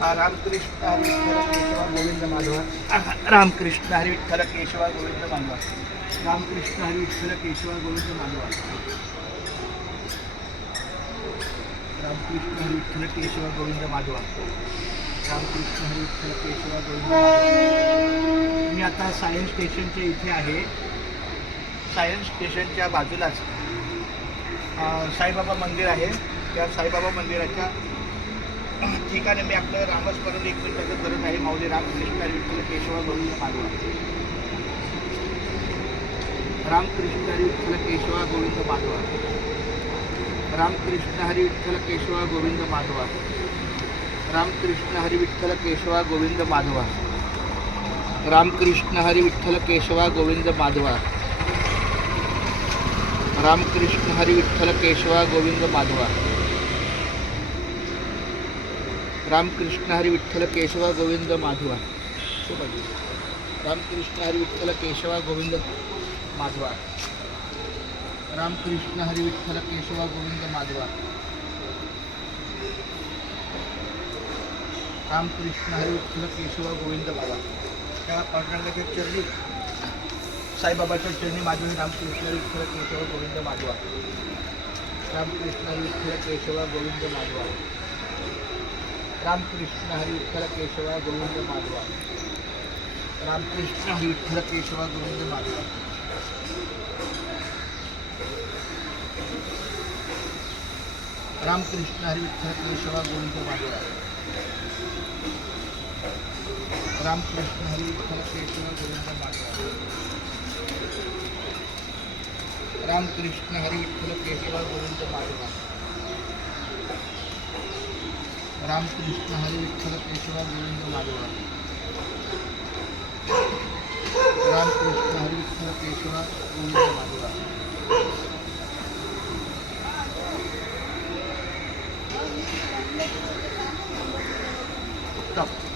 रामकृष्ण हरी विठ्ठल केशवा गोविंद माधवा रामकृष्ण हरी विठ्ठल केशवा गोविंद माधवा रामकृष्ण हरी विठ्ठल केशवा गोविंद माधवा रामकृष्ण हरी विठ्ठल केशवा गोविंद माधवा रामकृष्ण हरी विठ्ठल केशवा गोविंद माधवा। मी आता सायन्स स्टेशनच्या इथे आहे। सायन्स स्टेशनच्या बाजूलाच साईबाबा मंदिर आहे। त्या साईबाबा मंदिराच्या ठिकाणी मी आपलं रामस्मरण 1 मिनिटाचं करत आहे। माऊली रामकृष्ण हरी विठ्ठल केशवा गोविंद माधवा रामकृष्ण हरी विठ्ठल केशवा गोविंद माधवा रामकृष्ण हरी विठ्ठल केशवा गोविंद माधवा रामकृष्ण हरी विठ्ठल केशवा गोविंद माधवा रामकृष्ण हरी विठ्ठल केशवा गोविंद माधवा रामकृष्ण हरी विठ्ठल केशवा गोविंद माधवा रामकृष्ण हरी विठ्ठल केशवा गोविंद माधवा रामकृष्ण हरी विठ्ठल केशवा गोविंद माधवा रामकृष्ण हरी विठ्ठल केशवा गोविंद माधवा रामकृष्ण हरी विठ्ठल केशवा गोविंद माधवा। त्या पांडुरंगाच्या चरणी साईबाबाच्या चरणी माझे रामकृष्ण हरी विठ्ठल केशवा गोविंद माधवा रामकृष्ण हरी विठ्ठल केशवा गोविंद माधवा रामकृष्ण हरी विठ्ठल केशवा गोविंद माधवा रामकृष्ण हरी विठ्ठल केशवा गोविंद माधवा रामकृष्ण हरी विठ्ठल केशवा गोविंद माधवा रामकृष्ण हरी विठ्ठल केशवा गोविंद माधवा रामकृष्ण हरी विठ्ठल केशवा गोविंद माधवा रामकृष्ण हरी विठ्ठल केशवा गोविंद माधवा रामकृष्ण हरी विठ्ठल केशवा गोविंद माधवा Stop.